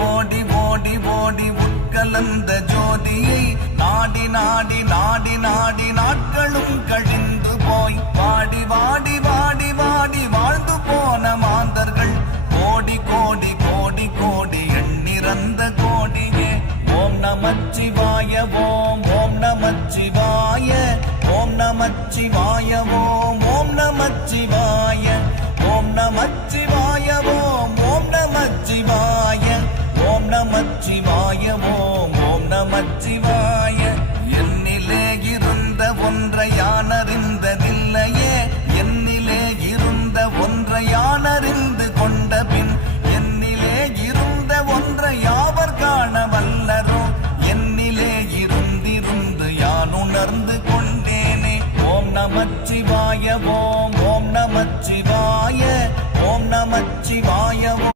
ஓடி ஓடி ஓடி உட்கலந்த ஜோதியை நாடி நாடி நாடி நாடி நாட்களும் கழிந்து போய் வாடி வாடி வாடி வாடி வாழ்ந்து போன மாந்தர்கள் கோடி கோடி கோடி கோடி எண்ணிறந்த கோடியே. ஓம் நமச்சிவாய ஓம் ஓம் நமச்சிவாய ஓம் நமச்சிவாய ஓம் ஓம் நமச்சிவாய ஓம் நமச்சிவாய ஓம் ஓம் நமச்சிவாய ஓம் நமச்சிவாய ஓம் ஓம் நமச்சிவாய.